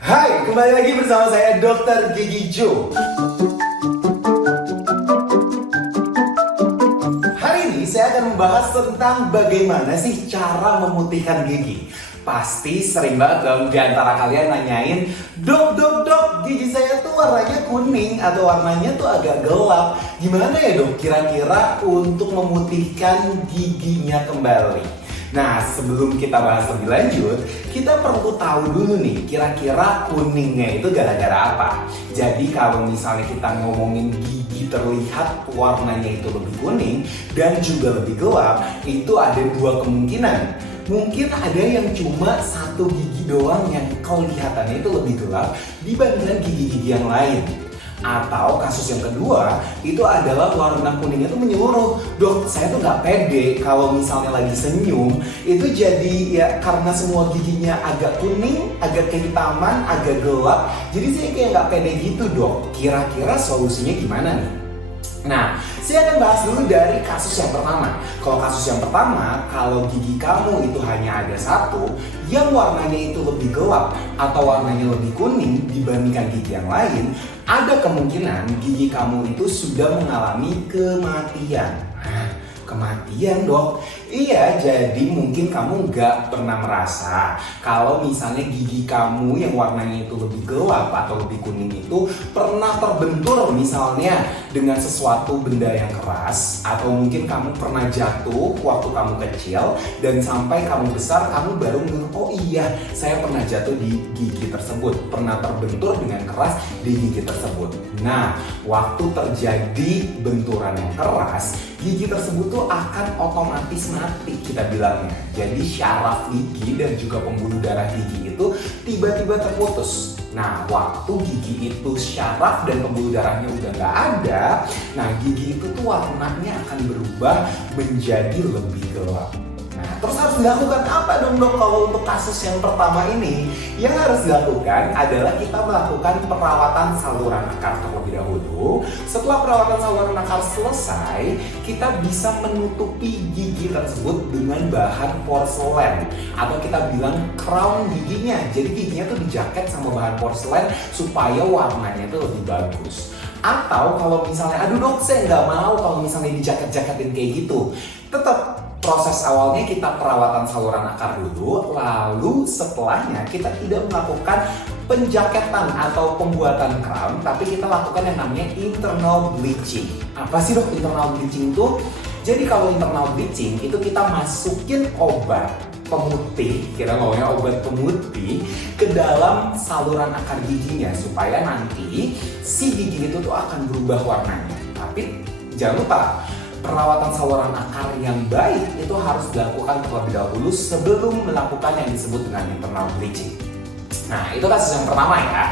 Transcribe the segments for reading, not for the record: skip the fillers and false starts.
Hai, kembali lagi bersama saya Dr. Gigi Joe. Hari ini saya akan membahas tentang bagaimana sih cara memutihkan gigi. Pasti sering banget dong di antara kalian nanyain, dok, gigi saya tuh warnanya kuning atau warnanya tuh agak gelap. Gimana ya dok kira-kira untuk memutihkan giginya kembali? Nah, sebelum kita bahas lebih lanjut, kita perlu tahu dulu nih, kira-kira kuningnya itu gara-gara apa. Jadi kalau misalnya kita ngomongin gigi terlihat warnanya itu lebih kuning dan juga lebih gelap, itu ada dua kemungkinan. Mungkin ada yang cuma satu gigi doang yang kelihatannya itu lebih gelap dibandingkan gigi-gigi yang lain. Atau kasus yang kedua, itu adalah warna kuningnya itu menyeluruh. Dok, saya tuh nggak pede kalau misalnya lagi senyum, itu jadi ya karena semua giginya agak kuning, agak kehitaman, agak gelap. Jadi saya kayak nggak pede gitu dok. Kira-kira solusinya gimana nih? Nah, saya akan bahas dulu dari kasus yang pertama. Kalau kasus yang pertama, kalau gigi kamu itu hanya ada satu, yang warnanya itu lebih gelap atau warnanya lebih kuning dibandingkan gigi yang lain, ada kemungkinan gigi kamu itu sudah mengalami kematian. Kematian dok? Iya, jadi mungkin kamu nggak pernah merasa kalau misalnya gigi kamu yang warnanya itu lebih gelap atau lebih kuning itu pernah terbentur misalnya dengan sesuatu benda yang keras, atau mungkin kamu pernah jatuh waktu kamu kecil dan sampai kamu besar kamu baru ngeh, oh iya saya pernah jatuh di gigi tersebut, pernah terbentur dengan keras di gigi tersebut. Nah, waktu terjadi benturan yang keras, gigi tersebut tuh akan otomatis mati kita bilangnya. Jadi syaraf gigi dan juga pembuluh darah gigi itu tiba-tiba terputus. Nah, waktu gigi itu syaraf dan pembuluh darahnya udah nggak ada, nah gigi itu tuh warnanya akan berubah menjadi lebih gelap. Nah, terus harus dilakukan apa dong dok kalau untuk kasus yang pertama ini? Yang harus dilakukan adalah kita melakukan perawatan saluran akar terlebih dahulu. Setelah perawatan saluran akar selesai, kita bisa menutupi gigi tersebut dengan bahan porselen atau kita bilang crown giginya. Jadi giginya tuh dijaket sama bahan porselen supaya warnanya itu lebih bagus. Atau kalau misalnya, aduh dok saya nggak mau kalau misalnya dijaket-jaketin kayak gitu, tetap proses awalnya kita perawatan saluran akar dulu, lalu setelahnya kita tidak melakukan penjaketan atau pembuatan crown, tapi kita lakukan yang namanya internal bleaching. Apa sih dok internal bleaching itu? Jadi kalau internal bleaching itu kita masukin obat pemutih, kita ngomongnya obat pemutih ke dalam saluran akar giginya supaya nanti si gigi itu tuh akan berubah warnanya. Tapi jangan lupa, perawatan saluran akar yang baik itu harus dilakukan terlebih dahulu sebelum melakukan yang disebut dengan internal bleaching. Nah, itu kasus yang pertama ya.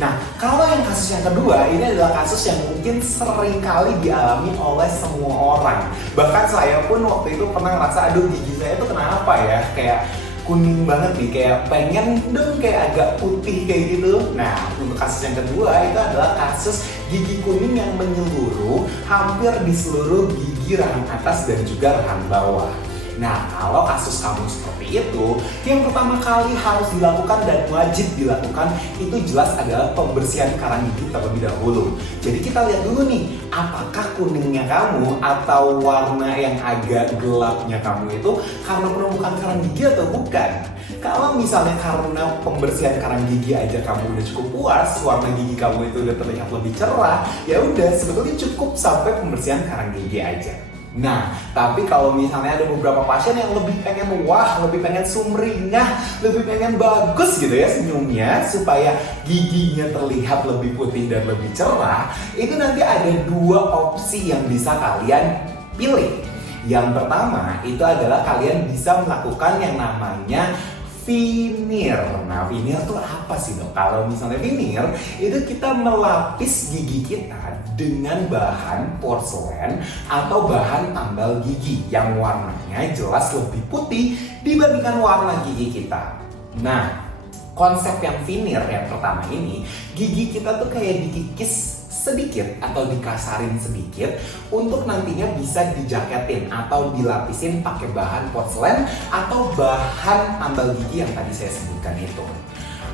Nah, kalau yang kasus yang kedua, ini adalah kasus yang mungkin sering kali dialami oleh semua orang. Bahkan saya pun waktu itu pernah ngerasa, aduh gigi saya tuh kenapa ya, kayak kuning banget nih, kayak pengen dong kayak agak putih kayak gitu. Nah, untuk kasus yang kedua itu adalah kasus gigi kuning yang menyeluruh hampir di seluruh gigi rahang atas dan juga rahang bawah. Nah, kalau kasus kamu seperti itu, yang pertama kali harus dilakukan dan wajib dilakukan itu jelas adalah pembersihan karang gigi terlebih dahulu. Jadi kita lihat dulu nih, apakah kuningnya kamu atau warna yang agak gelapnya kamu itu karena penumpukan karang gigi atau bukan. Kalau misalnya karena pembersihan karang gigi aja kamu udah cukup puas, warna gigi kamu itu udah terlihat lebih cerah, ya udah sebetulnya cukup sampai pembersihan karang gigi aja. Nah, tapi kalau misalnya ada beberapa pasien yang lebih pengen wah, lebih pengen sumringah, lebih pengen bagus gitu ya senyumnya supaya giginya terlihat lebih putih dan lebih cerah, itu nanti ada dua opsi yang bisa kalian pilih. Yang pertama itu adalah kalian bisa melakukan yang namanya veneer. Nah, veneer tuh apa sih dok? Kalau misalnya veneer itu kita melapis gigi kita dengan bahan porselen atau bahan tambal gigi yang warnanya jelas lebih putih dibandingkan warna gigi kita. Nah, konsep yang veneer yang pertama ini, gigi kita tuh kayak dikikis sedikit atau dikasarin sedikit untuk nantinya bisa dijaketin atau dilapisin pakai bahan porselen atau bahan tambal gigi yang tadi saya sebutkan itu.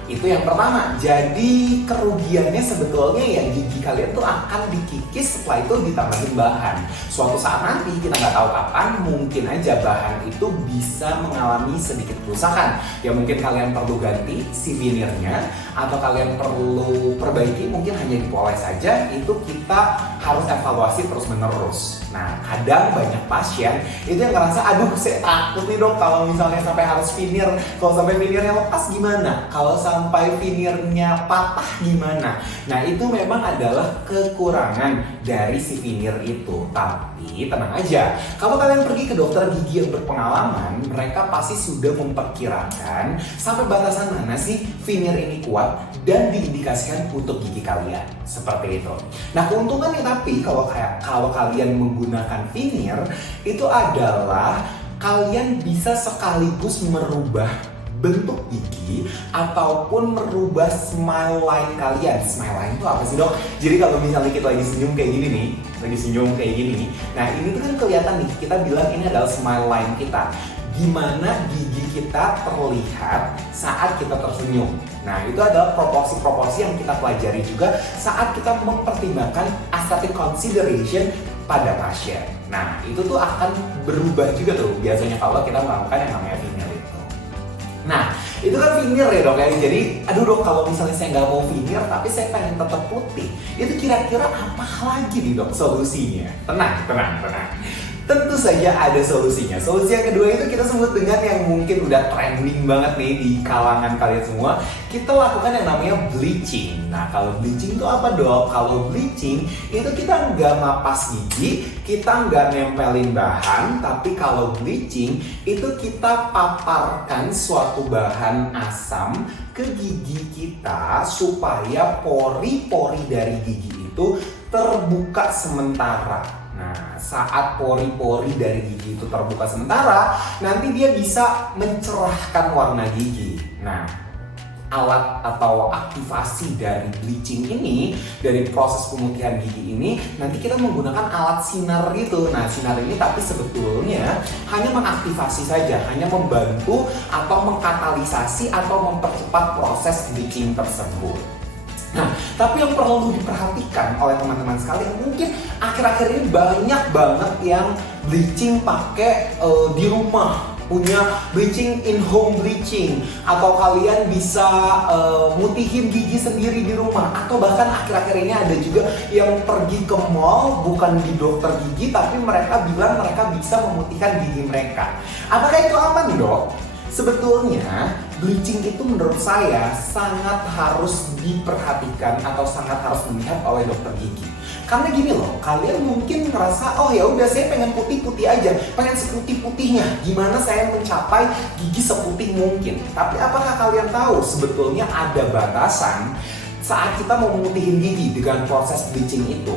Itu yang pertama. Jadi kerugiannya sebetulnya ya gigi kalian tuh akan dikikis, setelah itu ditambahin bahan. Suatu saat nanti, kita nggak tahu kapan, mungkin aja bahan itu bisa mengalami sedikit kerusakan. Ya mungkin kalian perlu ganti si veneernya, atau kalian perlu perbaiki, mungkin hanya dipoles saja. Itu kita harus evaluasi terus menerus. Nah, kadang banyak pasien itu yang ngerasa, aduh saya takut nih dok kalau misalnya sampai harus veneer. Kalau sampai veneernya lepas gimana? Kalau sampai veneernya patah gimana? Nah, itu memang adalah kekurangan dari si veneer itu. Tapi tenang aja, kalau kalian pergi ke dokter gigi yang berpengalaman, mereka pasti sudah memperkirakan sampai batasan mana sih veneer ini kuat dan diindikasikan untuk gigi kalian. Seperti itu. Nah, keuntungannya tapi kalau kalian menggunakan veneer itu adalah kalian bisa sekaligus merubah bentuk gigi ataupun merubah smile line kalian. Smile line itu apa sih dok? Jadi kalau misalnya kita lagi senyum kayak gini nih, nah ini tuh kan kelihatan nih, kita bilang ini adalah smile line kita. Gimana gigi kita terlihat saat kita tersenyum. Nah, itu adalah proporsi-proporsi yang kita pelajari juga saat kita mempertimbangkan aesthetic consideration pada pasien. Nah, itu tuh akan berubah juga tuh biasanya kalau kita melakukan yang namanya veneer itu. Nah, itu kan veneer ya dok ya. Jadi, aduh dok, kalau misalnya saya nggak mau veneer tapi saya pengen tetap putih, itu kira-kira apa lagi nih dok solusinya? Tenang. Tentu saja ada solusinya. Solusi yang kedua itu kita sebut dengan yang mungkin udah trending banget nih di kalangan kalian semua. Kita lakukan yang namanya bleaching. Nah, kalau bleaching itu apa dok? Kalau bleaching itu kita nggak mapas gigi, kita nggak nempelin bahan, tapi kalau bleaching itu kita paparkan suatu bahan asam ke gigi kita supaya pori-pori dari gigi itu terbuka sementara. Nah, saat pori-pori dari gigi itu terbuka sementara, nanti dia bisa mencerahkan warna gigi. Nah, alat atau aktivasi dari bleaching ini, dari proses pemutihan gigi ini, nanti kita menggunakan alat sinar itu. Nah, sinar ini tapi sebetulnya hanya mengaktifasi saja, hanya membantu atau mengkatalisasi atau mempercepat proses bleaching tersebut. Nah, tapi yang perlu diperhatikan oleh teman-teman sekalian, mungkin akhir-akhir ini banyak banget yang bleaching pakai di rumah, punya bleaching in home bleaching, atau kalian bisa mutihin gigi sendiri di rumah, atau bahkan akhir-akhir ini ada juga yang pergi ke mall bukan di dokter gigi tapi mereka bilang mereka bisa memutihkan gigi mereka. Apakah itu aman dok? Sebetulnya bleaching itu menurut saya sangat harus diperhatikan atau sangat harus dilihat oleh dokter gigi. Karena gini loh, kalian mungkin ngerasa, oh ya udah saya pengen putih-putih aja, pengen seputih-putihnya. Gimana saya mencapai gigi seputih mungkin? Tapi apakah kalian tahu sebetulnya ada batasan saat kita mau memutihin gigi dengan proses bleaching itu?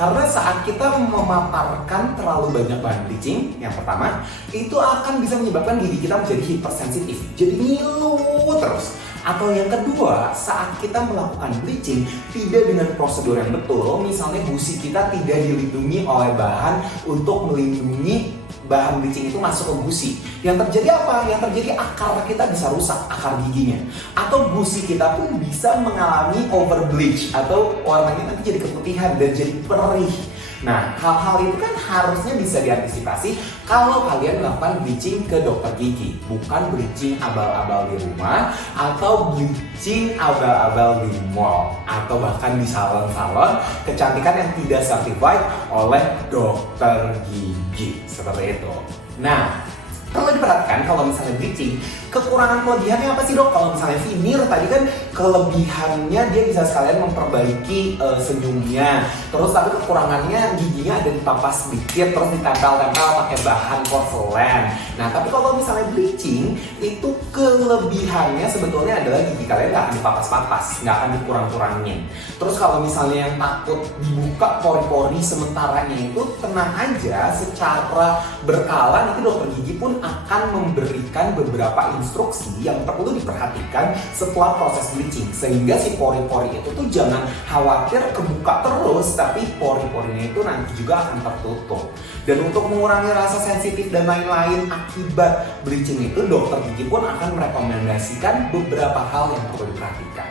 Karena saat kita memaparkan terlalu banyak bahan bleaching, yang pertama, itu akan bisa menyebabkan gigi kita menjadi hipersensitif, jadi ngilu terus. Atau yang kedua, saat kita melakukan bleaching tidak dengan prosedur yang betul, misalnya gusi kita tidak dilindungi oleh bahan untuk melindungi bahan bleaching itu masuk ke gusi. Yang terjadi apa? Yang terjadi akar kita bisa rusak, akar giginya. Atau gusi kita pun bisa mengalami over bleach atau warnanya nanti jadi keputihan dan jadi perih. Nah, hal-hal itu kan harusnya bisa diantisipasi kalau kalian melakukan bleaching ke dokter gigi, bukan bleaching abal-abal di rumah atau bleaching abal-abal di mall atau bahkan di salon-salon kecantikan yang tidak certified oleh dokter gigi seperti itu. Nah, kalau diperhatikan kalau misalnya bleaching, kekurangan kelebihannya apa sih dok? Kalau misalnya veneer tadi kan kelebihannya dia bisa sekalian memperbaiki senyumnya. Terus tapi kekurangannya giginya ada dipapas sedikit terus ditempel-tempel pakai bahan porselen. Nah tapi kalau misalnya bleaching itu kelebihannya sebetulnya adalah gigi kalian nggak akan dipapas-papas, nggak akan dikurang-kurangin. Terus kalau misalnya yang takut dibuka pori-pori sementaranya itu tenang aja, secara berkala nanti dokter gigi pun akan memberikan beberapa instruksi yang perlu diperhatikan setelah proses bleaching, sehingga si pori-pori itu tuh jangan khawatir kebuka terus, tapi pori-porinya itu nanti juga akan tertutup. Dan untuk mengurangi rasa sensitif dan lain-lain akibat bleaching itu, dokter gigi pun akan merekomendasikan beberapa hal yang perlu diperhatikan.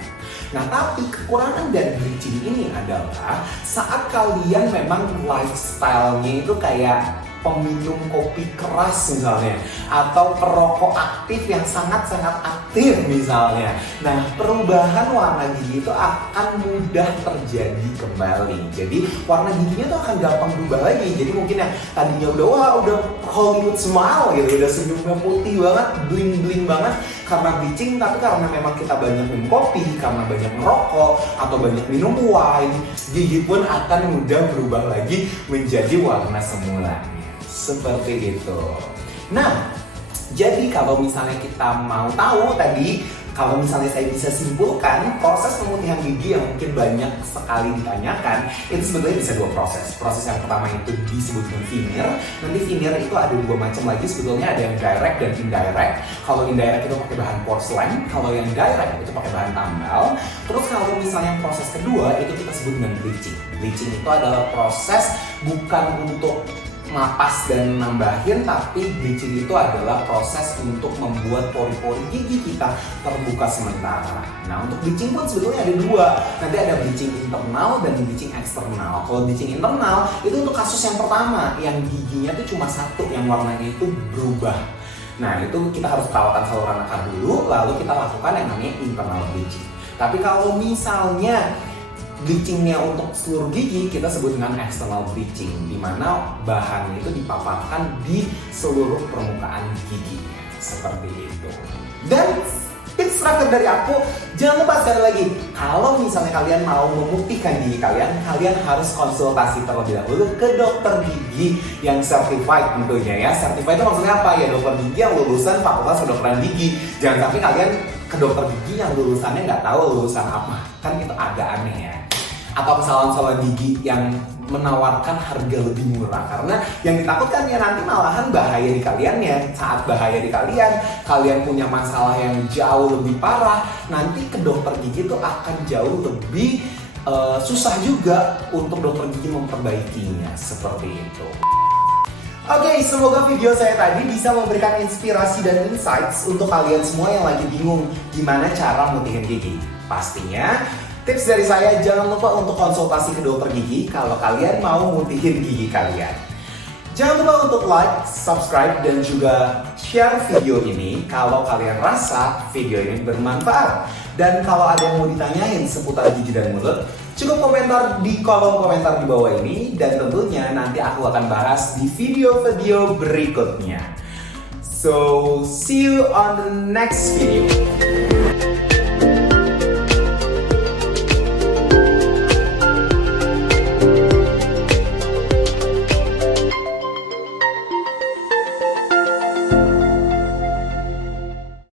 Nah, tapi kekurangan dari bleaching ini adalah saat kalian memang lifestyle-nya itu kayak peminum kopi keras misalnya, atau perokok aktif yang sangat-sangat aktif misalnya. Nah, perubahan warna gigi itu akan mudah terjadi kembali. Jadi warna giginya tuh akan gampang berubah lagi. Jadi mungkin yang tadinya udah Hollywood smile gitu, udah senyumnya putih banget, bling-bling banget karena bleaching, tapi karena memang kita banyak minum kopi, karena banyak merokok, atau banyak minum wine, gigi pun akan mudah berubah lagi menjadi warna semula. Seperti itu. Nah, jadi kalau misalnya kita mau tahu tadi, kalau misalnya saya bisa simpulkan, proses pemutihan gigi yang mungkin banyak sekali ditanyakan, itu sebetulnya bisa dua proses. Proses yang pertama itu disebut dengan veneer. Nanti veneer itu ada dua macam lagi, sebetulnya ada yang direct dan indirect. Kalau indirect itu pakai bahan porcelain, kalau yang direct itu pakai bahan tambal. Terus kalau misalnya proses kedua itu kita sebut dengan bleaching. Bleaching itu adalah proses bukan untuk ngapas dan nambahin, tapi bleaching itu adalah proses untuk membuat pori-pori gigi kita terbuka sementara. Nah, untuk bleaching pun sebetulnya ada dua. Nanti ada bleaching internal dan bleaching eksternal. Kalau bleaching internal itu untuk kasus yang pertama, yang giginya tuh cuma satu, yang warnanya itu berubah. Nah, itu kita harus perawatan saluran akar dulu, lalu kita lakukan yang namanya internal bleaching. Tapi kalau misalnya bleachingnya untuk seluruh gigi, kita sebut dengan external bleaching, di mana bahannya itu dipaparkan di seluruh permukaan giginya, seperti itu. Dan tips terakhir dari aku, jangan lupa sekali lagi, kalau misalnya kalian mau memutihkan gigi kalian harus konsultasi terlebih dahulu ke dokter gigi yang certified tentunya ya. Certified itu maksudnya apa ya? Dokter gigi yang lulusan Fakultas Kedokteran Gigi. Jangan sampai kalian ke dokter gigi yang lulusannya nggak tahu lulusan apa, kan itu agak aneh ya. Atau salon-salon gigi yang menawarkan harga lebih murah, karena yang ditakutkan ya nanti malahan bahaya di kaliannya. Saat bahaya di kalian punya masalah yang jauh lebih parah, nanti ke dokter gigi itu akan jauh lebih susah juga untuk dokter gigi memperbaikinya, seperti itu. Oke, semoga video saya tadi bisa memberikan inspirasi dan insights untuk kalian semua yang lagi bingung gimana cara mutihin gigi. Pastinya tips dari saya, jangan lupa untuk konsultasi ke dokter gigi kalau kalian mau mutihin gigi kalian. Jangan lupa untuk like, subscribe, dan juga share video ini kalau kalian rasa video ini bermanfaat. Dan kalau ada yang mau ditanyain seputar gigi dan mulut, cukup komentar di kolom komentar di bawah ini, dan tentunya nanti aku akan bahas di video-video berikutnya. So, see you on the next video.